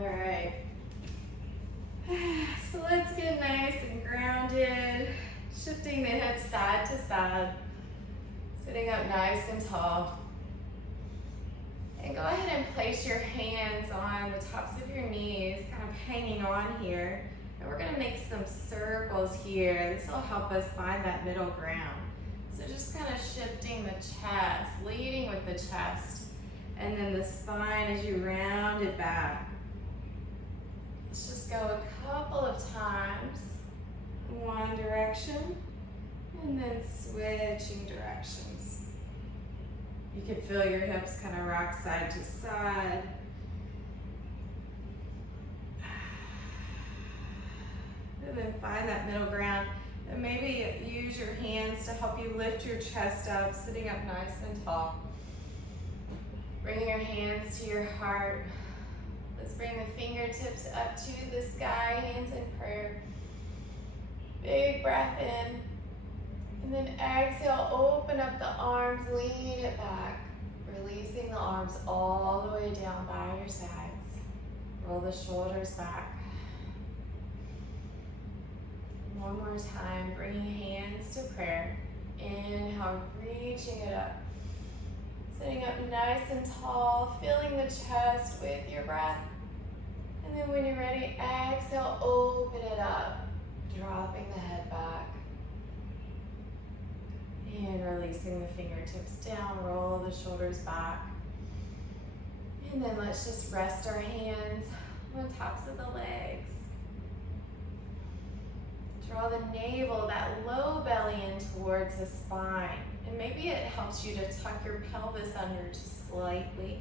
All right. So let's get nice and grounded, shifting the hips side to side, sitting up nice and tall. And go ahead and place your hands on the tops of your knees, kind of hanging on here. And we're gonna make some circles here. This will help us find that middle ground. So just kind of shifting the chest, leading with the chest, and then the spine as you round it back. Let's just go a couple of times. One direction, and then switching directions. You can feel your hips kind of rock side to side. And then find that middle ground. And maybe use your hands to help you lift your chest up, sitting up nice and tall. Bring your hands to your heart. Let's bring the fingertips up to the sky, hands in prayer. Big breath in. And then exhale, open up the arms, lean it back. Releasing the arms all the way down by your sides. Roll the shoulders back. One more time, bringing hands to prayer. Inhale, reaching it up. Sitting up nice and tall, filling the chest with your breath. And then when you're ready, exhale, open it up. Dropping the head back. And releasing the fingertips down, roll the shoulders back. And then let's just rest our hands on tops of the legs. Draw the navel, that low belly in towards the spine. And maybe it helps you to tuck your pelvis under just slightly.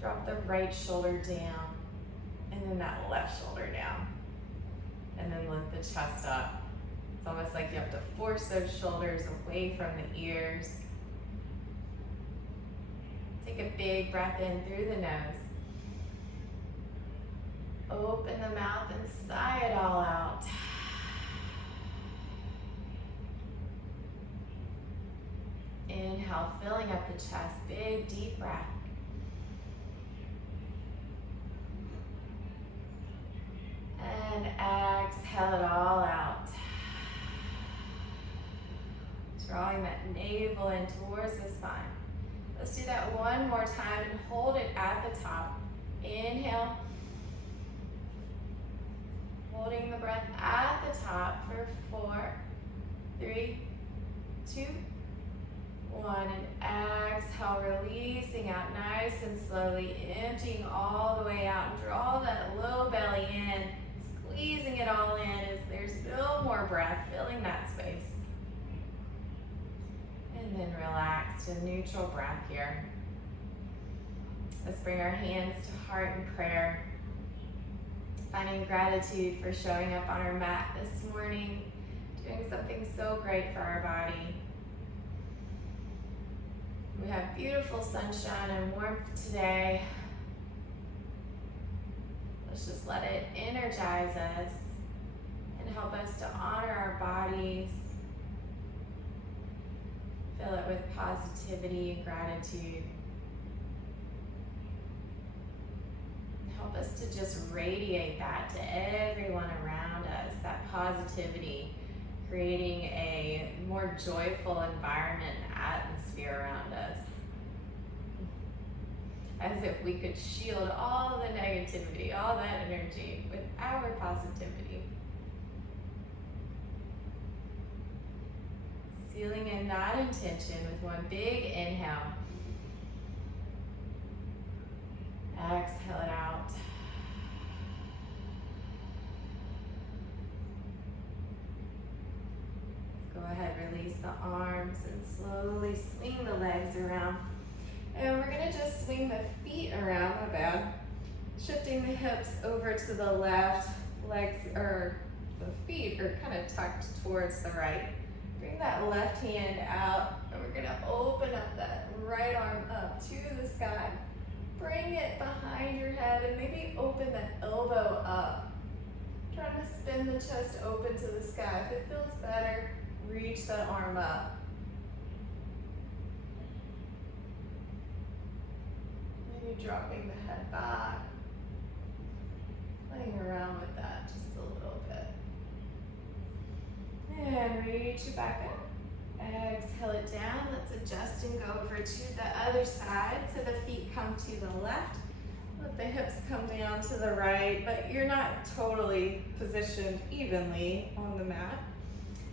Drop the right shoulder down, and then that left shoulder down. And then lift the chest up. It's almost like you have to force those shoulders away from the ears. Take a big breath in through the nose. Open the mouth and sigh it all out. Inhale, filling up the chest, big deep breath. And exhale it all out. Drawing that navel in towards the spine. Let's do that one more time and hold it at the top. Inhale. Holding the breath at the top for 4, 3, 2, 1. And exhale, releasing out nice and slowly, emptying all the way out. And draw that low belly in, squeezing it all in as there's no more breath, filling that space. And then relax to neutral breath here. Let's bring our hands to heart in prayer. Finding gratitude for showing up on our mat this morning, doing something so great for our body. We have beautiful sunshine and warmth today. Let's just let it energize us and help us to honor our bodies. Fill it with positivity and gratitude. Help us to just radiate that to everyone around us, that positivity, creating a more joyful environment and atmosphere around us. As if we could shield all the negativity, all that energy with our positivity. Sealing in that intention with one big inhale. Exhale it out. Go ahead, release the arms and slowly swing the legs around. And we're gonna just swing the feet around, my bad. Shifting the hips over to the left, legs, or the feet are kind of tucked towards the right. Bring that left hand out, and we're gonna open up that right arm up to the sky. Bring it behind your head and maybe open that elbow up. Trying to spin the chest open to the sky. If it feels better, reach that arm up. Maybe Maybe dropping the head back. Playing around with that just a little bit. And reach it back up. Exhale it down. Let's adjust and go over to the other side. So the feet come to the left. Let the hips come down to the right, but you're not totally positioned evenly on the mat.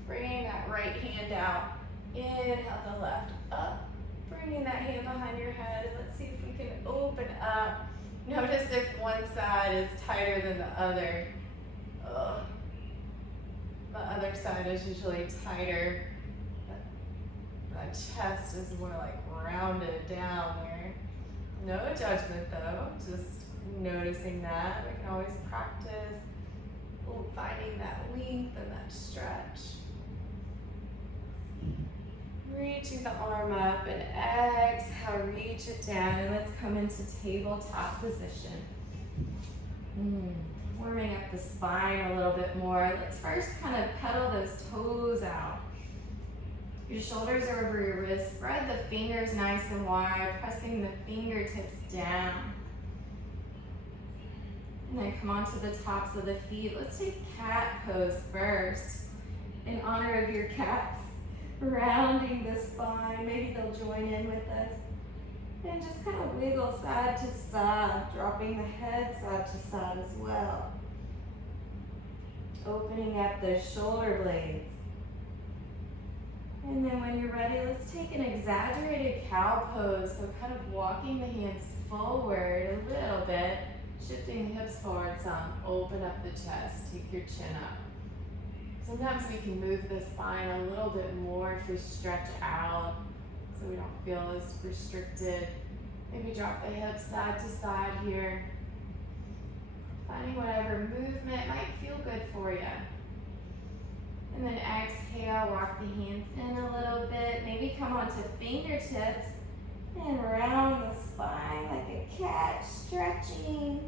Bringing that right hand out. Inhale the left up. Bringing that hand behind your head. Let's see if we can open up. Notice if one side is tighter than the other. The other side is usually tighter. The chest is more like rounded down there. No judgment though, just noticing that. We can always practice finding that length and that stretch. Reaching the arm up and exhale, reach it down, and let's come into tabletop position. Warming up the spine a little bit more. Let's first kind of pedal those toes out. Your shoulders are over your wrists. Spread the fingers nice and wide, pressing the fingertips down. And then come onto the tops of the feet. Let's take cat pose first. In honor of your cats, rounding the spine. Maybe they'll join in with us. And just kind of wiggle side to side, dropping the head side to side as well. Opening up the shoulder blades. And then when you're ready, let's take an exaggerated cow pose. So kind of walking the hands forward a little bit, shifting the hips forward some, open up the chest, take your chin up. Sometimes we can move the spine a little bit more if we stretch out so we don't feel as restricted. Maybe drop the hips side to side here. Finding whatever movement might feel good for you. And then exhale, walk the hands in a little bit. Maybe come onto fingertips and round the spine like a cat, stretching.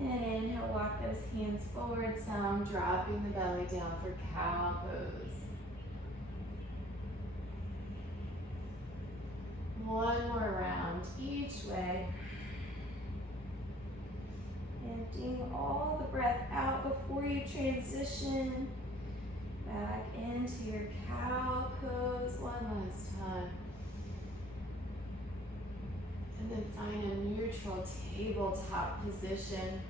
And inhale, walk those hands forward some, dropping the belly down for cow pose. One more round each way. Emptying all the breath out before you transition back into your cow pose one last time. And then find a neutral tabletop position.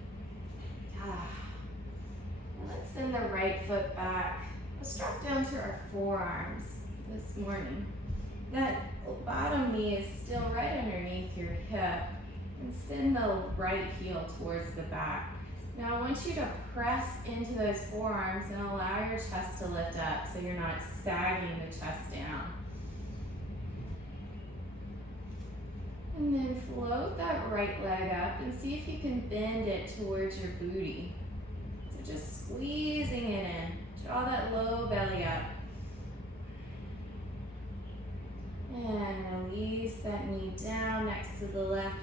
And let's send the right foot back. Let's drop down to our forearms this morning. That bottom knee is still right underneath your hip. And send the right heel towards the back. Now I want you to press into those forearms and allow your chest to lift up so you're not sagging the chest down. And then float that right leg up and see if you can bend it towards your booty. So just squeezing it in. Draw that low belly up. And release that knee down next to the left.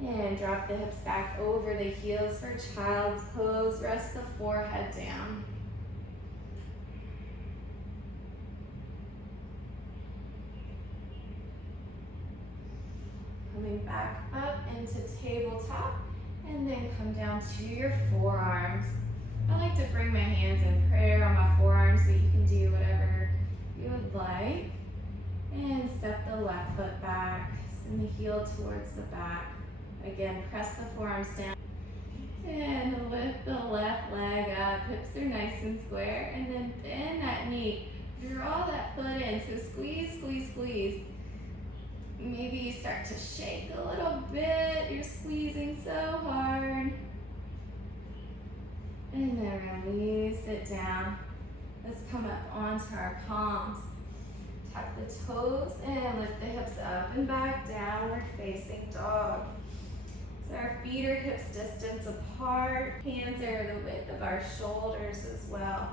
And drop the hips back over the heels for child's pose. Rest the forehead down. Coming back up into tabletop and then come down to your forearms. I like to bring my hands in prayer on my forearms, so you can do whatever you would like. And step the left foot back, send the heel towards the back. Again, press the forearms down. And lift the left leg up, hips are nice and square. And then bend that knee, draw that foot in. So squeeze, squeeze, squeeze. Maybe you start to shake a little bit. You're squeezing so hard. And then release it down. Let's come up onto our palms. Tuck the toes and lift the hips up and back, downward facing dog. So our feet are hips distance apart. Hands are the width of our shoulders as well.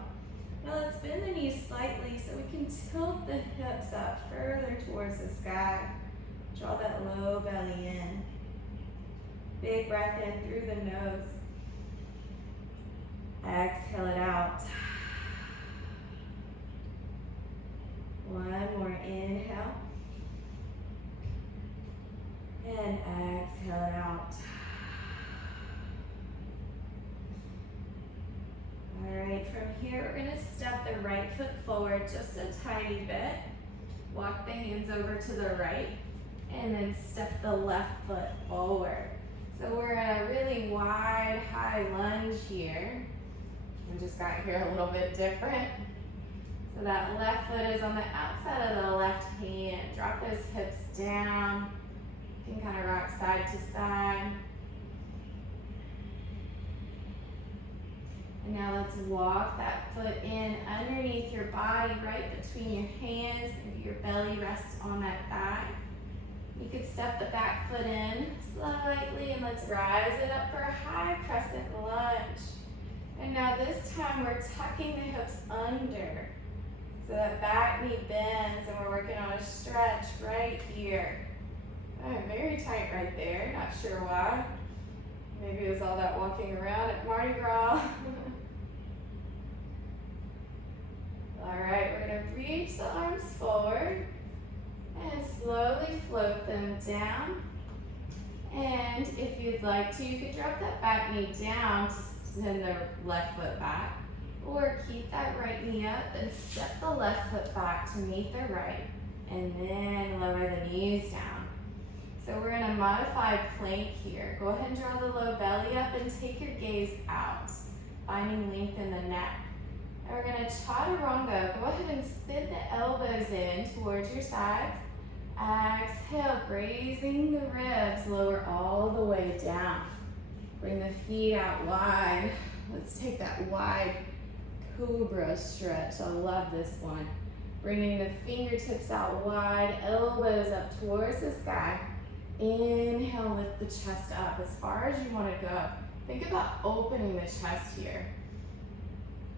Now let's bend the knees slightly so we can tilt the hips up further towards the sky. Draw that low belly in. Big breath in through the nose. Exhale it out. One more inhale. And exhale it out. All right, from here, we're gonna step the right foot forward just a tiny bit. Walk the hands over to the right, and then step the left foot forward. So we're in a really wide, high lunge here. We just got here a little bit different. So that left foot is on the outside of the left hand. Drop those hips down. You can kind of rock side to side. And now let's walk that foot in underneath your body, right between your hands. Maybe your belly rests on that thigh. You could step the back foot in slightly, and let's rise it up for a high crescent lunge. And now this time we're tucking the hips under. So that back knee bends, and we're working on a stretch right here. Oh, very tight right there, not sure why. Maybe it was all that walking around at Mardi Gras. All right, we're gonna reach the arms forward and slowly float them down. And if you'd like to, you could drop that back knee down to send the left foot back, or keep that right knee up and step the left foot back to meet the right, and then lower the knees down. So we're in a modified plank here. Go ahead and draw the low belly up and take your gaze out, finding length in the neck. And we're gonna chaturanga. Go ahead and spin the elbows in towards your sides. Exhale, raising the ribs, lower all the way down. Bring the feet out wide. Let's take that wide cobra stretch. I love this one. Bringing the fingertips out wide, elbows up towards the sky. Inhale, lift the chest up as far as you want to go. Think about opening the chest here.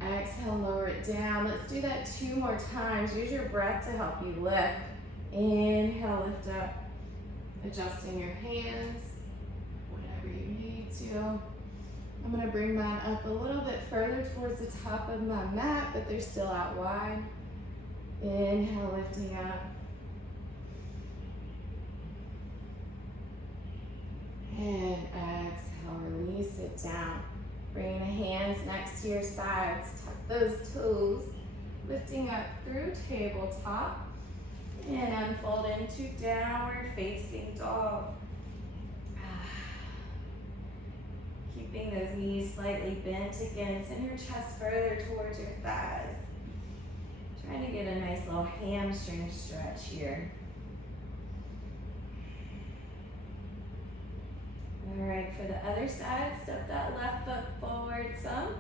Exhale, lower it down. Let's do that 2 more times. Use your breath to help you lift. Inhale, lift up. Adjusting your hands, whatever you need to. I'm gonna bring mine up a little bit further towards the top of my mat, but they're still out wide. Inhale, lifting up. And exhale, release it down. Bring the hands next to your sides. Tuck those toes, lifting up through tabletop. And unfold into downward facing dog. Keeping those knees slightly bent again. Send your chest further towards your thighs. Trying to get a nice little hamstring stretch here. All right, for the other side, step that left foot forward some.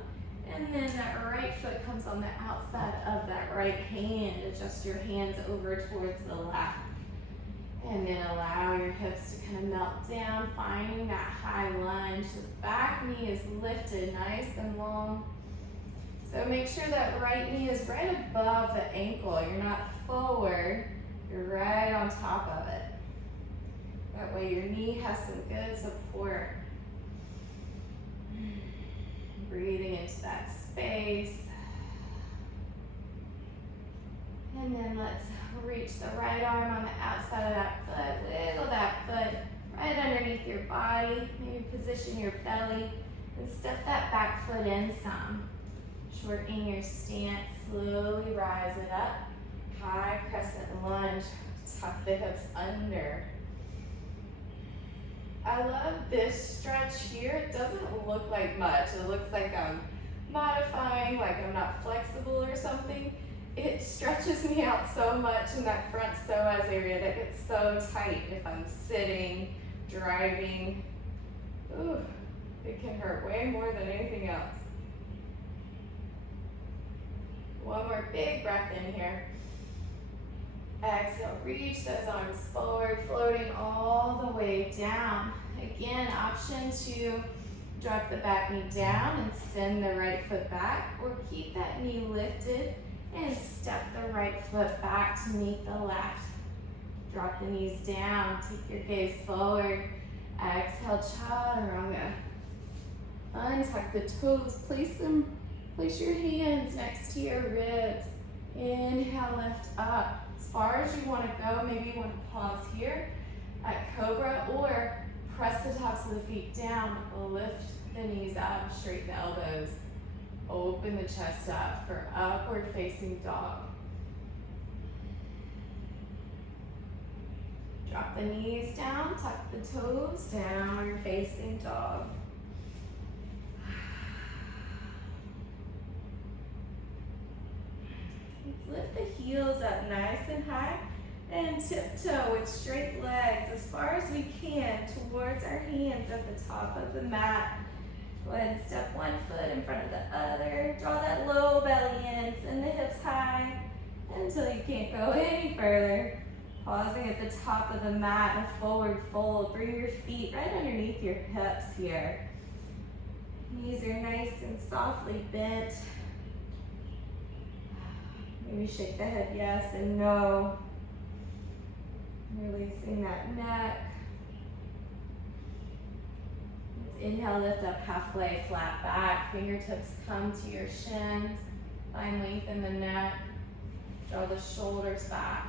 And then that right foot comes on the outside of that right hand. Adjust your hands over towards the left. And then allow your hips to kind of melt down, finding that high lunge. The back knee is lifted nice and long. So make sure that right knee is right above the ankle. You're not forward, you're right on top of it. That way your knee has some good support. Breathing into that space. And then let's reach the right arm on the outside of that foot. Wiggle that foot right underneath your body. Maybe position your belly and step that back foot in some. Shortening your stance, slowly rise it up. High crescent lunge, tuck the hips under. I love this stretch here. It doesn't look like much. It looks like I'm modifying, like I'm not flexible or something. It stretches me out so much in that front psoas area that gets so tight if I'm sitting, driving. Ooh, it can hurt way more than anything else. One more big breath in here. Exhale, reach those arms forward, floating all the way down. Again, option to drop the back knee down and send the right foot back, or keep that knee lifted and step the right foot back to meet the left. Drop the knees down, take your gaze forward. Exhale, chaturanga. Untuck the toes, place your hands next to your ribs. Inhale, lift up. far as you want to go. Maybe you want to pause here at Cobra, or press the tops of the feet down, lift the knees up, straighten the elbows, open the chest up for upward facing dog. Drop the knees down, tuck the toes, downward facing dog. Lift the heels up nice and high and tiptoe with straight legs as far as we can towards our hands at the top of the mat. Go ahead and step one foot in front of the other. Draw that low belly in, send the hips high until you can't go any further. Pausing at the top of the mat in a forward fold. Bring your feet right underneath your hips here. Knees are nice and softly bent. Maybe shake the head yes and no. Releasing that neck. Inhale, lift up halfway, flat back. Fingertips come to your shins. Find length in the neck. Draw the shoulders back.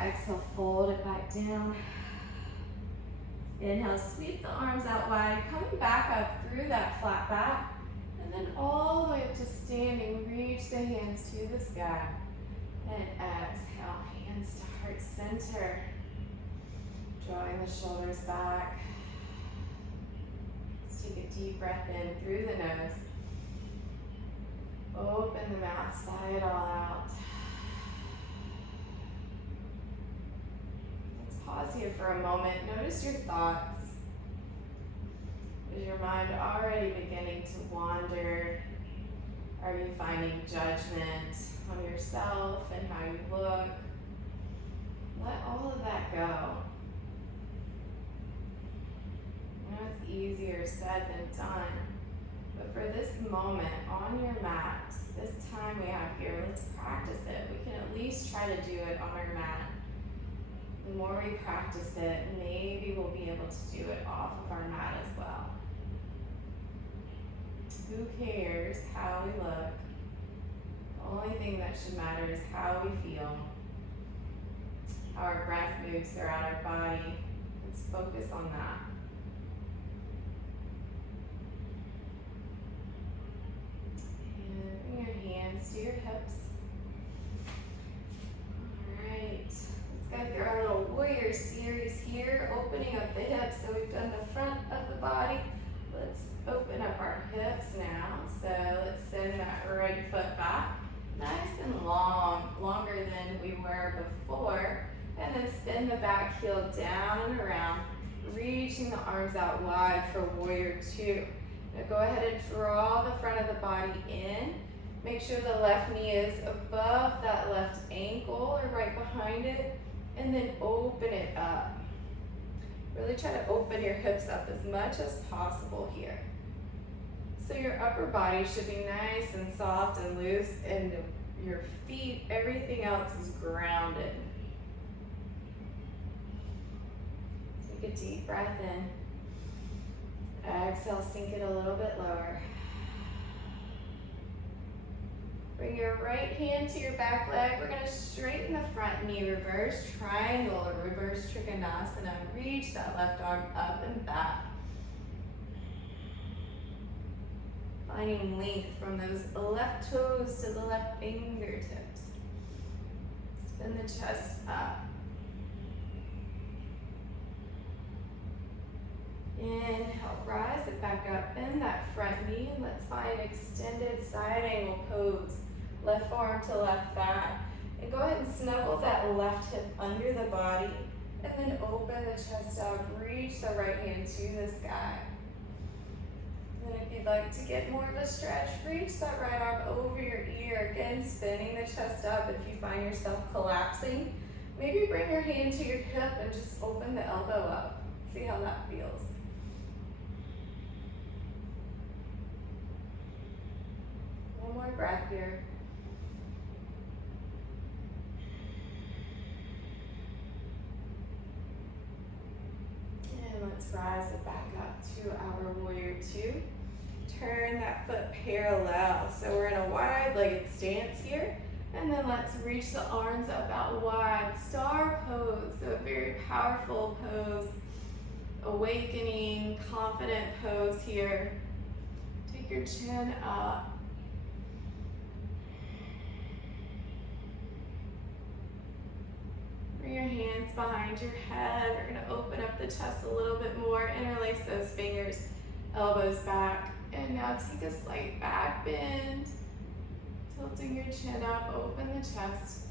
Exhale, fold it back down. Inhale, sweep the arms out wide. Coming back up through that flat back. And then all the way up to standing. Reach the hands to the sky. And exhale, hands to heart center. Drawing the shoulders back. Let's take a deep breath in through the nose. Open the mouth, sigh it all out. Let's pause here for a moment. Notice your thoughts. Is your mind already beginning to wander? Are you finding judgment on yourself and how you look? Let all of that go. I know it's easier said than done, but for this moment on your mat, this time we have here, let's practice it. We can at least try to do it on our mat. The more we practice it, maybe we'll be able to do it off of our mat as well. Who cares how we look? The only thing that should matter is how we feel, how our breath moves throughout our body. Let's focus on that. And bring your hands to your hips. All right, let's go through our little warrior series here, opening up the hips. So we've done the front of the body. Let's open up our hips now. So let's send that right foot back, nice and long, longer than we were before. And then spin the back heel down and around, reaching the arms out wide for warrior two. Now go ahead and draw the front of the body in. Make sure the left knee is above that left ankle or right behind it, and then open it up. Really try to open your hips up as much as possible here. So your upper body should be nice and soft and loose, and your feet, everything else is grounded. Take a deep breath in. Exhale, sink it a little bit lower. Bring your right hand to your back leg. We're going to straighten the front knee, reverse triangle or reverse trikonasana. Reach that left arm up and back. Finding length from those left toes to the left fingertips. Spin the chest up. Inhale, rise it back up, bend that front knee, and let's find extended side angle pose. Left forearm to left thigh. And go ahead and snuggle that left hip under the body, and then open the chest out, reach the right hand to the sky. And if you'd like to get more of a stretch, reach that right arm over your ear. Again, spinning the chest up. If you find yourself collapsing, maybe bring your hand to your hip and just open the elbow up. See how that feels. One more breath here. And let's rise it back up to our warrior two. Turn that foot parallel. So we're in a wide-legged stance here. And then let's reach the arms up out wide. Star pose, so a very powerful pose. Awakening, confident pose here. Take your chin up. Bring your hands behind your head. We're gonna open up the chest a little bit more. Interlace those fingers, elbows back. And now take a slight back bend. Tilting your chin up, open the chest.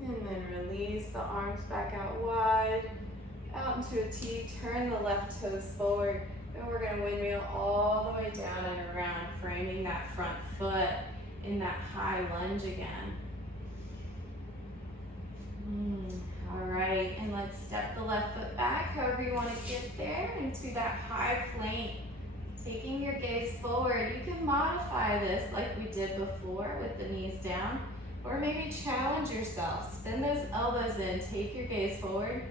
And then release the arms back out wide, out into a T. Turn the left toes forward. And we're gonna windmill all the way down and around, framing that front foot in that high lunge again. All right, and let's step the left foot back, however you want to get there, into that high plank. Taking your gaze forward. You can modify this like we did before with the knees down, or maybe challenge yourself. Spin those elbows in, take your gaze forward,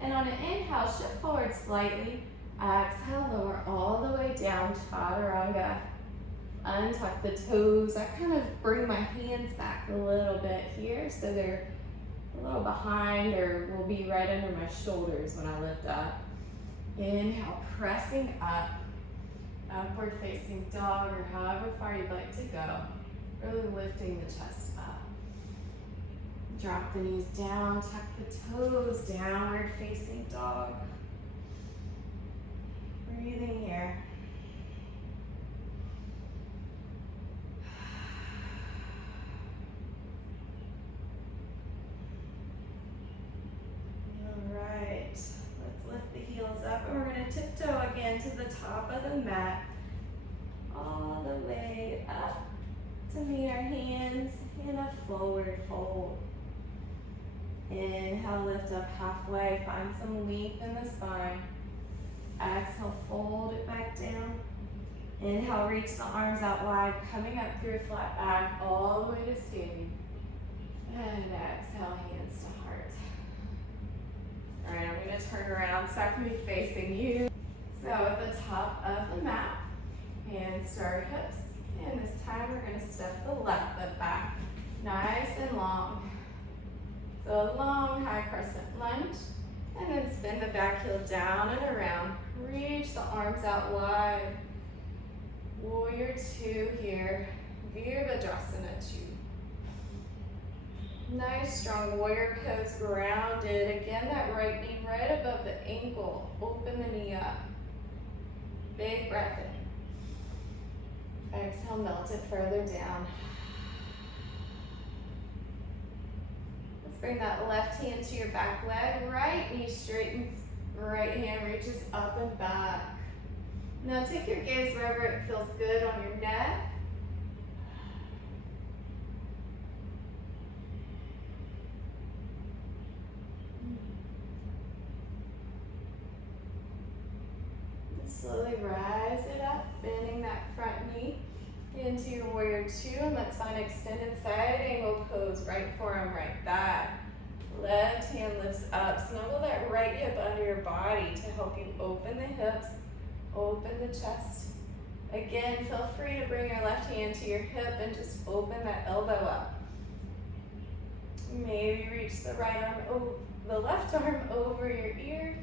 and on an inhale, shift forward slightly. Exhale, lower all the way down, chaturanga. Untuck the toes. I kind of bring my hands back a little bit here so they're a little behind or will be right under my shoulders when I lift up. Inhale, pressing up, upward facing dog, or however far you'd like to go. Really lifting the chest up. Drop the knees down, tuck the toes, downward facing dog. Breathing here. Alright, let's lift the heels up and we're going to tiptoe again to the top of the mat. All the way up to meet our hands in a forward fold. Inhale, lift up halfway, find some length in the spine. Exhale, fold it back down. Inhale, reach the arms out wide, coming up through a flat back, all the way to standing. And exhale, hands to heart. All right, I'm gonna turn around so I can be facing you. So at the top of the mat, hands to our hips. And this time we're gonna step the left foot back, nice and long. So a long high crescent lunge, and then spin the back heel down and around. Reach the arms out wide. Warrior two here, Virabhadrasana 2. Nice strong warrior pose, grounded. Again, that right knee right above the ankle. Open the knee up. Big breath in. Exhale, melt it further down. Let's bring that left hand to your back leg. Right knee straightens, right hand reaches up and back. Now take your gaze wherever it feels good on your neck. Slowly rise it up, bending that front knee into your warrior two, and let's find extended side angle pose. Right forearm, right back. Left hand lifts up. Snuggle that right hip under your body to help you open the hips, open the chest. Again, feel free to bring your left hand to your hip and just open that elbow up. Maybe reach the right arm, the left arm over your ear.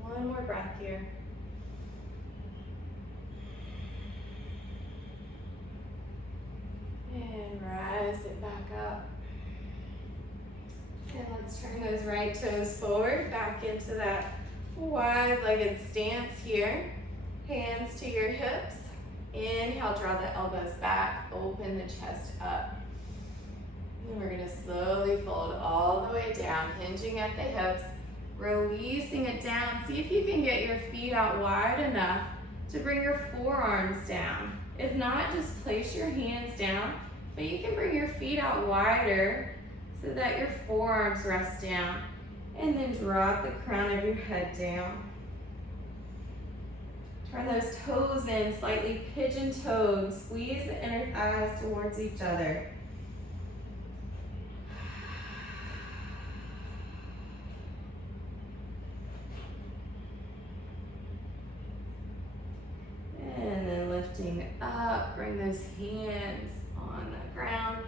One more breath here. And rise it back up. And let's turn those right toes forward, back into that wide-legged stance here. Hands to your hips. Inhale, draw the elbows back, open the chest up. And we're gonna slowly fold all the way down, hinging at the hips. Releasing it down. See if you can get your feet out wide enough to bring your forearms down. If not, just place your hands down, but you can bring your feet out wider so that your forearms rest down. And then drop the crown of your head down. Turn those toes in, slightly pigeon-toed. Squeeze the inner thighs towards each other. lifting up, bring those hands on the ground,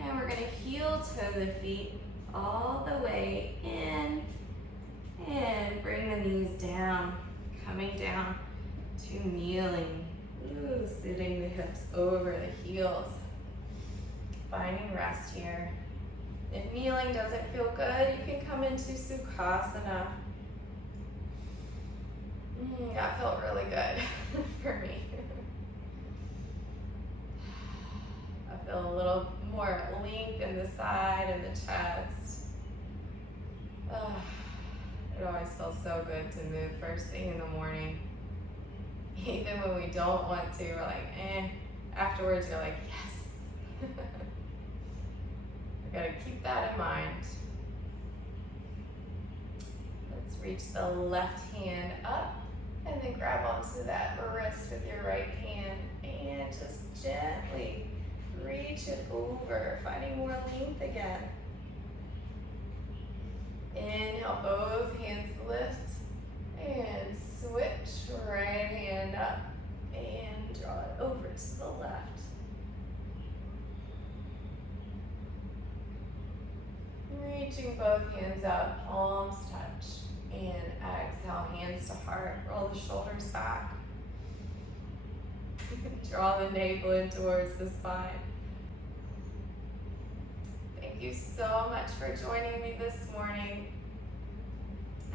and we're gonna heel toe the feet all the way in, and bring the knees down, coming down to kneeling. Ooh, sitting the hips over the heels, finding rest here. If kneeling doesn't feel good, you can come into Sukhasana. That felt really good for me. I feel a little more length in the side and the chest. It always feels so good to move first thing in the morning. Even when we don't want to, we're like, eh. Afterwards, you're like, yes. We gotta keep that in mind. Let's reach the left hand up and then grab onto that wrist with your right hand and just gently reach it over, finding more length again. Inhale, both hands lift and switch. Right hand up and draw it over to the left. Reaching both hands out, palms touch. And exhale, hands to heart. Roll the shoulders back. Draw the navel in towards the spine. Thank you so much for joining me this morning.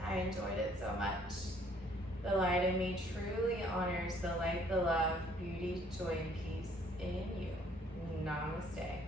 I enjoyed it so much. The light in me truly honors the light, the love, beauty, joy, and peace in you. Namaste.